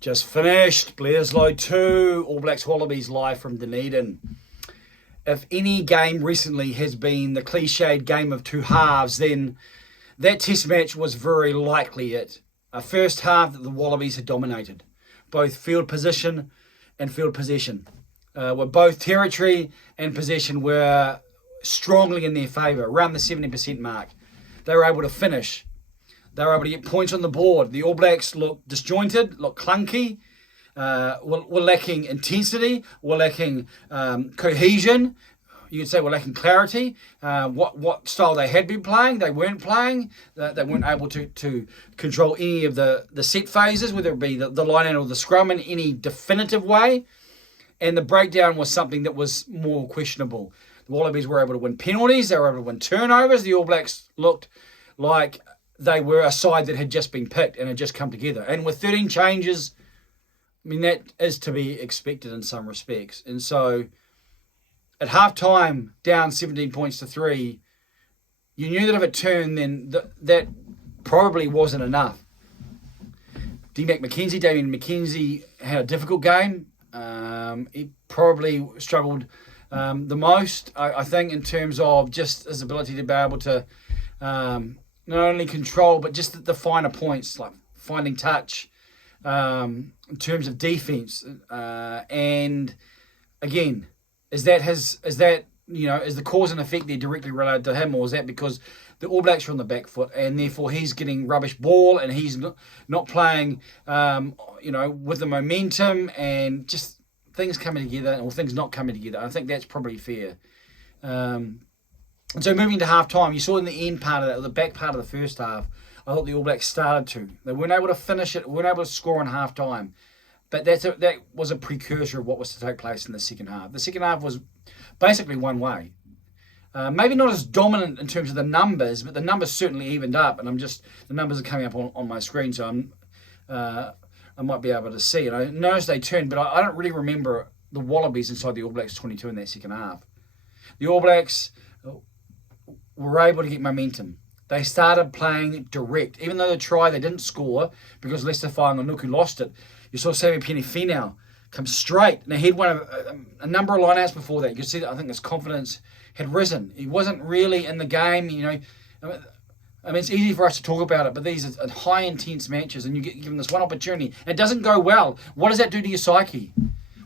Just finished. Bledisloe 2, All Blacks Wallabies live from Dunedin. If any game recently has been the cliched game of two halves, then that test match was very likely it. A first half that the Wallabies had dominated. Both field position and field possession. Were both territory and possession were strongly in their favour, around the 70% mark. They were able to finish. They were able to get points on the board. The All Blacks looked disjointed, looked clunky, were lacking intensity, were lacking cohesion. You could say we're lacking clarity. What style they had been playing, they weren't playing. They weren't able to control any of the set phases, whether it be the line out or the scrum in any definitive way. And the breakdown was something that was more questionable. The Wallabies were able to win penalties. They were able to win turnovers. The All Blacks looked like they were a side that had just been picked and had just come together. And with 13 changes, I mean, that is to be expected in some respects. And so at half-time, down 17 points to 3, you knew that if it turned, then that probably wasn't enough. Damien McKenzie had a difficult game. He probably struggled the most, I think, in terms of just his ability to be able to not only control, but just the finer points, like finding touch in terms of defence. And again, is the cause and effect there directly related to him, or is that because the All Blacks are on the back foot and therefore he's getting rubbish ball and he's not playing, with the momentum and just things coming together or things not coming together? I think that's probably fair. And so moving to half-time, you saw in the end part of that, the back part of the first half, I thought the All Blacks started to. They weren't able to finish it, weren't able to score in half-time. But that was a precursor of what was to take place in the second half. The second half was basically one way. Maybe not as dominant in terms of the numbers, but the numbers certainly evened up. And the numbers are coming up on my screen, so I might be able to see it. I noticed they turned, but I don't really remember the Wallabies inside the All Blacks 22 in that second half. The All Blacks were able to get momentum. They started playing direct. Even though they didn't score because Leicester Whanganuku lost it. You saw Sammy Penny-Finau come straight. Now, he'd won a number of lineouts before that. You could see that I think his confidence had risen. He wasn't really in the game, I mean, it's easy for us to talk about it, but these are high intense matches and you get given this one opportunity. It doesn't go well. What does that do to your psyche?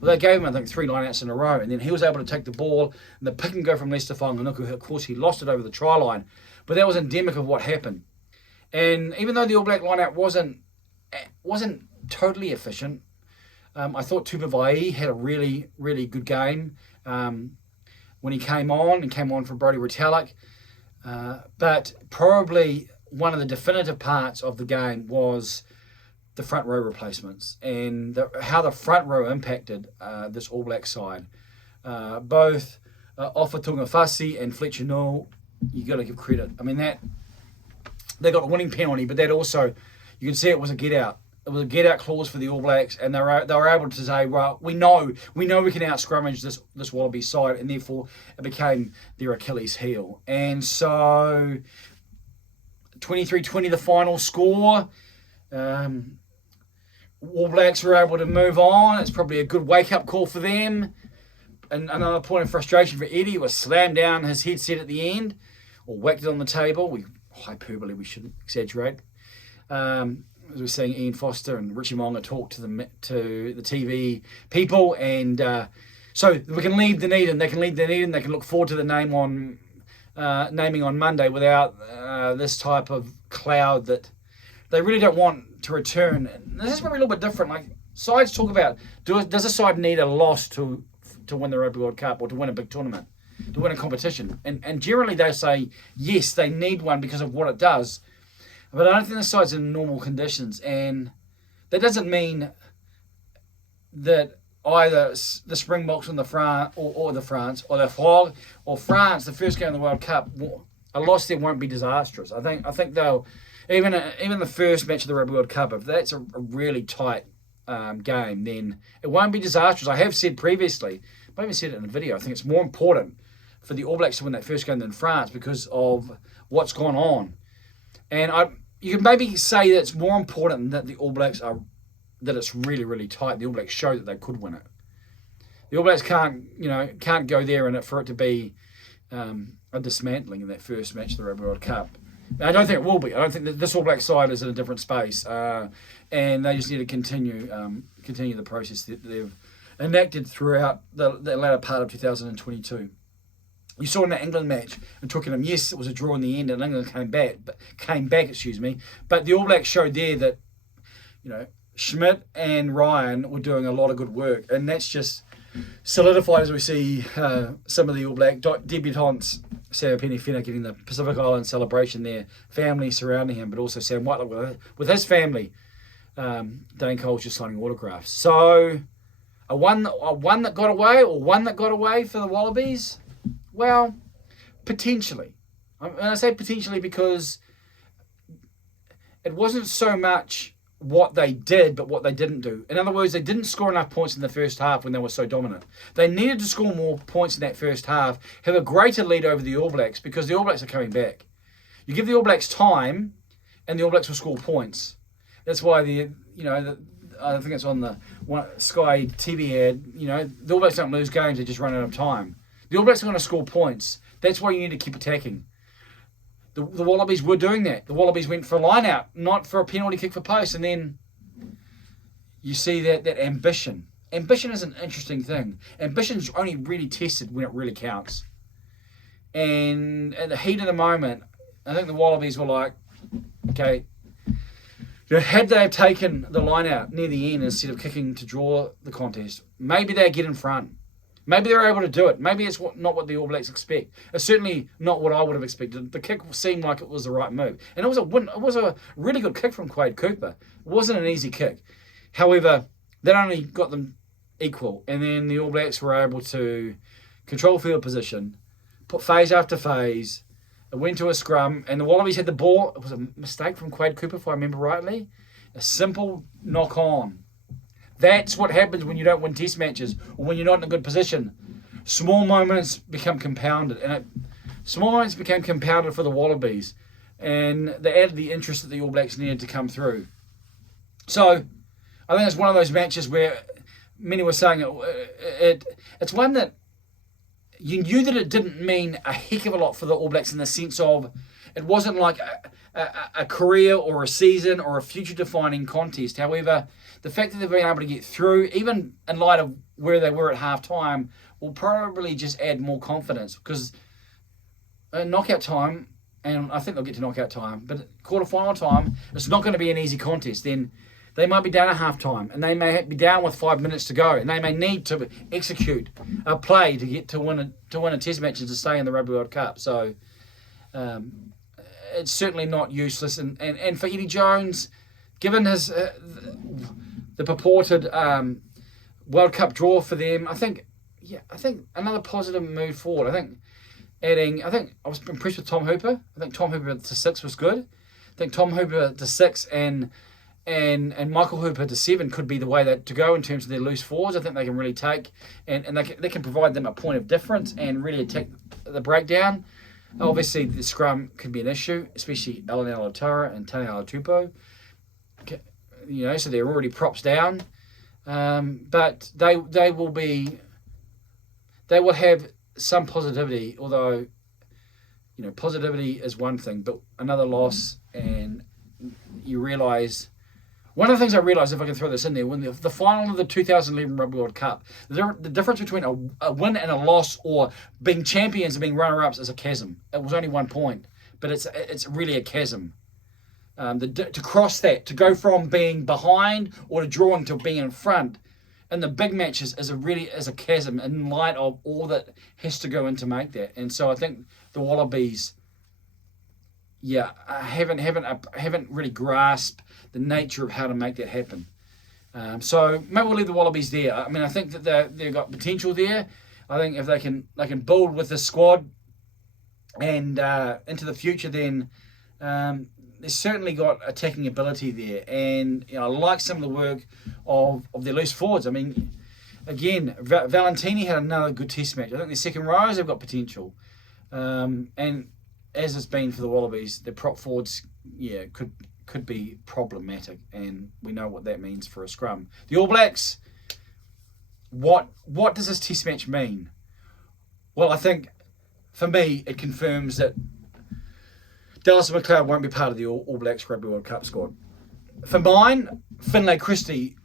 Well, they gave him, I think, 3 lineouts in a row, and then he was able to take the ball and the pick and go from Leicester Whanganuku. Of course, he lost it over the try line, but that was endemic of what happened. And even though the All Black lineout wasn't totally efficient, I thought Tupavai had a really, really good game when he came on for Brodie Retallick. But probably one of the definitive parts of the game was the front row replacements and how the front row impacted this All Black side. Both Ofa Tungafasi and Fletcher Newell, you got to give credit. I mean, they got a winning penalty, but that also, you can see it was a get out. It was a get out clause for the All Blacks, and they were able to say, well, we know we can out scrummage this Wallaby side, and therefore it became their Achilles heel. And so 23-20 the final score. All Blacks were able to move on. It's probably a good wake-up call for them. And another point of frustration for Eddie was slammed down his headset at the end, or whacked it on the table. Hyperbole, we shouldn't exaggerate. As we're seeing Ian Foster and Richie Monga talk to the TV people, and so we can leave Dunedin. They can leave Dunedin. They can look forward to the naming on Monday without this type of cloud that they really don't want to return. And this is probably a little bit different. Like sides talk about, does a side need a loss to win the Rugby World Cup or to win a big tournament, to win a competition? And generally they say yes, they need one because of what it does. But I don't think the side's in normal conditions, and that doesn't mean that either the Springboks and the France or the France or the Frog or France, the first game of the World Cup, a loss there won't be disastrous. I think they'll even the first match of the Rugby World Cup, if that's a really tight game, then it won't be disastrous. I have said previously, I even said it in a video, I think it's more important for the All Blacks to win that first game than France because of what's gone on. And you can maybe say that it's more important that the All Blacks are that it's really, really tight. The All Blacks show that they could win it. The All Blacks can't go there and for it to be a dismantling in that first match of the Rugby World Cup. I don't think it will be. I don't think that this All Black side is in a different space, and they just need to continue the process that they've enacted throughout the latter part of 2022. You saw in the England match in Twickenham, yes, it was a draw in the end, and England came back. But the All Blacks showed there that, Schmidt and Ryan were doing a lot of good work, and that's just solidified as we see some of the All Black debutantes, Sam Penifena getting the Pacific Island celebration there, family surrounding him, but also Sam Whitelock with his family. Dane Cole's just signing autographs. So a one that got away for the Wallabies. Well, potentially. And I say potentially because it wasn't so much what they did, but what they didn't do. In other words, they didn't score enough points in the first half when they were so dominant. They needed to score more points in that first half, have a greater lead over the All Blacks, because the All Blacks are coming back. You give the All Blacks time, and the All Blacks will score points. That's why I think it's on the Sky TV ad, the All Blacks don't lose games, they just run out of time. The All Blacks are going to score points. That's why you need to keep attacking. The Wallabies were doing that. The Wallabies went for a line-out, not for a penalty kick for post. And then you see that ambition. Ambition is an interesting thing. Ambition's only really tested when it really counts. And at the heat of the moment, I think the Wallabies were like, okay, had they taken the line-out near the end instead of kicking to draw the contest, maybe they'd get in front. Maybe they're able to do it. Maybe it's not what the All Blacks expect. It's certainly not what I would have expected. The kick seemed like it was the right move. And it was a win. It was a really good kick from Quade Cooper. It wasn't an easy kick. However, that only got them equal. And then the All Blacks were able to control field position, put phase after phase. It went to a scrum, and the Wallabies had the ball. It was a mistake from Quade Cooper, if I remember rightly. A simple knock on. That's what happens when you don't win test matches or when you're not in a good position. Small moments become compounded. Small moments became compounded for the Wallabies. And they added the interest that the All Blacks needed to come through. So, I think it's one of those matches where many were saying it's one that you knew that it didn't mean a heck of a lot for the All Blacks in the sense of it wasn't like a career or a season or a future-defining contest. However, the fact that they've been able to get through, even in light of where they were at half-time, will probably just add more confidence. Because knockout time, and I think they'll get to knockout time, but quarter-final time, it's not going to be an easy contest. Then they might be down at half-time, and they may be down with 5 minutes to go, and they may need to execute a play to get to win a test match and to stay in the Rugby World Cup. So it's certainly not useless. And for Eddie Jones, given his the purported World Cup draw for them, I think another positive move forward. I think I was impressed with Tom Hooper. I think Tom Hooper to 6 was good. I think Tom Hooper to 6 and Michael Hooper to 7 could be the way to go in terms of their loose forwards. I think they can really take and they can provide them a point of difference and really attack the breakdown. Obviously, the scrum could be an issue, especially Alan Alatara and Tane Alatupo. So they're already props down, but they will have some positivity. Although, positivity is one thing, but another loss, and you realise. One of the things I realised, if I can throw this in there, when the final of the 2011 Rugby World Cup, the difference between a win and a loss or being champions and being runner-ups is a chasm. It was only 1 point, but it's really a chasm. To cross that, to go from being behind or to drawing to being in front in the big matches is a chasm in light of all that has to go in to make that. And so I think the Wallabies, haven't really grasped the nature of how to make that happen. So maybe we'll leave the Wallabies there. I mean, I think that they've got potential there. I think if they can build with this squad and into the future, then they've certainly got attacking ability there. And I like some of the work of their loose forwards. I mean, again, Valentini had another good test match. I think their second rows have got potential. And as it's been for the Wallabies, the prop forwards, could could be problematic, and we know what that means for a scrum. The All Blacks, what does this test match mean? Well, I think, for me, it confirms that Dallas McLeod won't be part of the All Blacks Rugby World Cup squad. For mine, Finlay Christie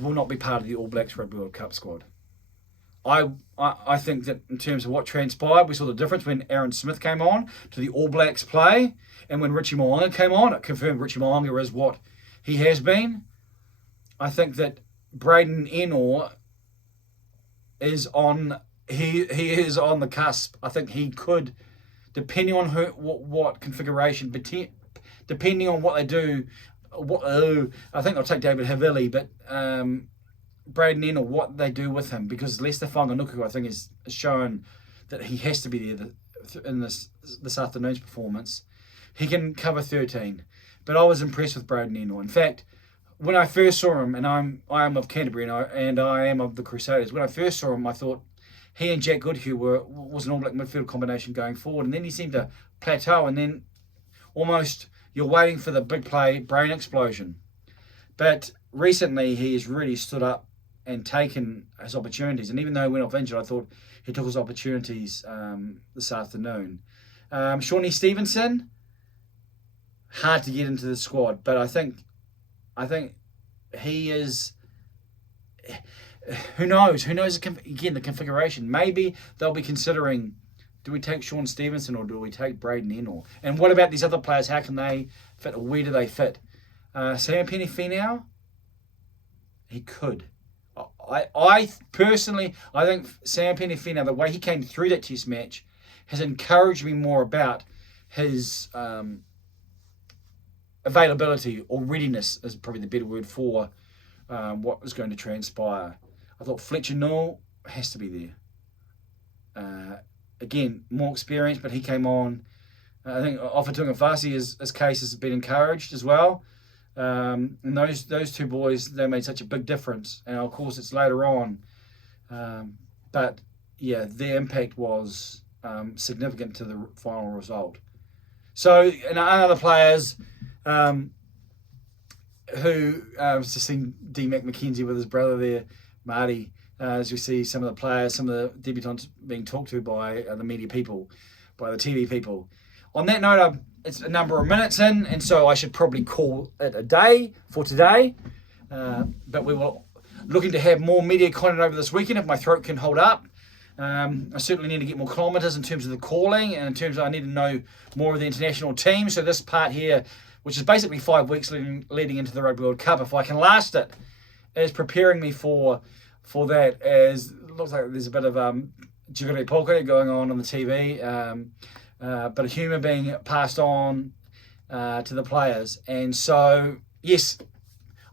will not be part of the All Blacks Rugby World Cup squad. I think that in terms of what transpired, we saw the difference when Aaron Smith came on to the All Blacks play, and when Richie Mo'unga came on, it confirmed Richie Mo'unga is what he has been. I think that Braden Ennor is on he is on the cusp. I think he could, depending on what configuration, depending on what they do. I think they'll take David Havili, but Braden Ennor, what they do with him, because Lester Whanganuku, I think, has shown that he has to be there in this afternoon's performance. He can cover 13, but I was impressed with Braden Ennor. In fact, when I first saw him, and I am of Canterbury and I am of the Crusaders, when I first saw him, I thought he and Jack Goodhue was an All Black midfield combination going forward, and then he seemed to plateau, and then almost you're waiting for the big play brain explosion. But recently he has really stood up and taken his opportunities, and even though he went off injured, I thought he took his opportunities this afternoon. Shawnee Stevenson, hard to get into the squad, but I think he is. Who knows? Again, the configuration. Maybe they'll be considering, do we take Shaun Stevenson or do we take Braden Ennor? And what about these other players? How can they fit, or where do they fit? Sam Penny-Finau, he could. I personally, I think Sam Penny-Finau, the way he came through that test match, has encouraged me more about his availability, or readiness is probably the better word for what was going to transpire. I thought Fletcher Newell has to be there. Again, more experience, but he came on. I think Ofatunga Fasi, his case has been encouraged as well. And those two boys, they made such a big difference. And of course, it's later on. But yeah, their impact was significant to the final result. So, and other players who, just seeing D. Mac McKenzie with his brother there, Marty, as we see some of the players, some of the debutants being talked to by the media people, by the TV people. On that note, it's a number of minutes in, and so I should probably call it a day for today. But we will looking to have more media content over this weekend if my throat can hold up. I certainly need to get more kilometres in terms of the calling, and in terms of I need to know more of the international team. So this part here, which is basically 5 weeks leading into the Rugby World Cup, if I can last it, is preparing me for that. As it looks like there's a bit of jiggery poker going on the TV, but a humour being passed on to the players. And so, yes,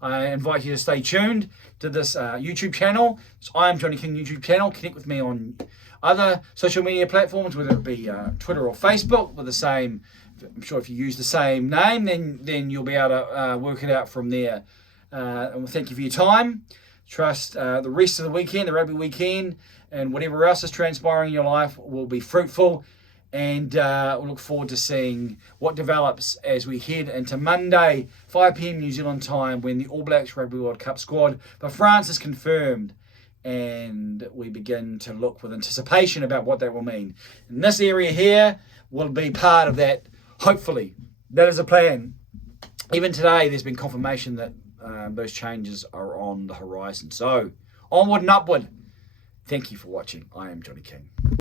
I invite you to stay tuned to this YouTube channel. It's I Am Johnny King YouTube channel. Connect with me on other social media platforms, whether it be Twitter or Facebook, with the same. I'm sure if you use the same name, then you'll be able to work it out from there. And thank you for your time. Trust the rest of the weekend, the rugby weekend, and whatever else is transpiring in your life will be fruitful. And we'll look forward to seeing what develops as we head into Monday, 5 p.m. New Zealand time, when the All Blacks Rugby World Cup squad for France is confirmed. And we begin to look with anticipation about what that will mean. And this area here will be part of that, hopefully. That is a plan. Even today, there's been confirmation that those changes are on the horizon. So, onward and upward. Thank you for watching. I am Johnny King.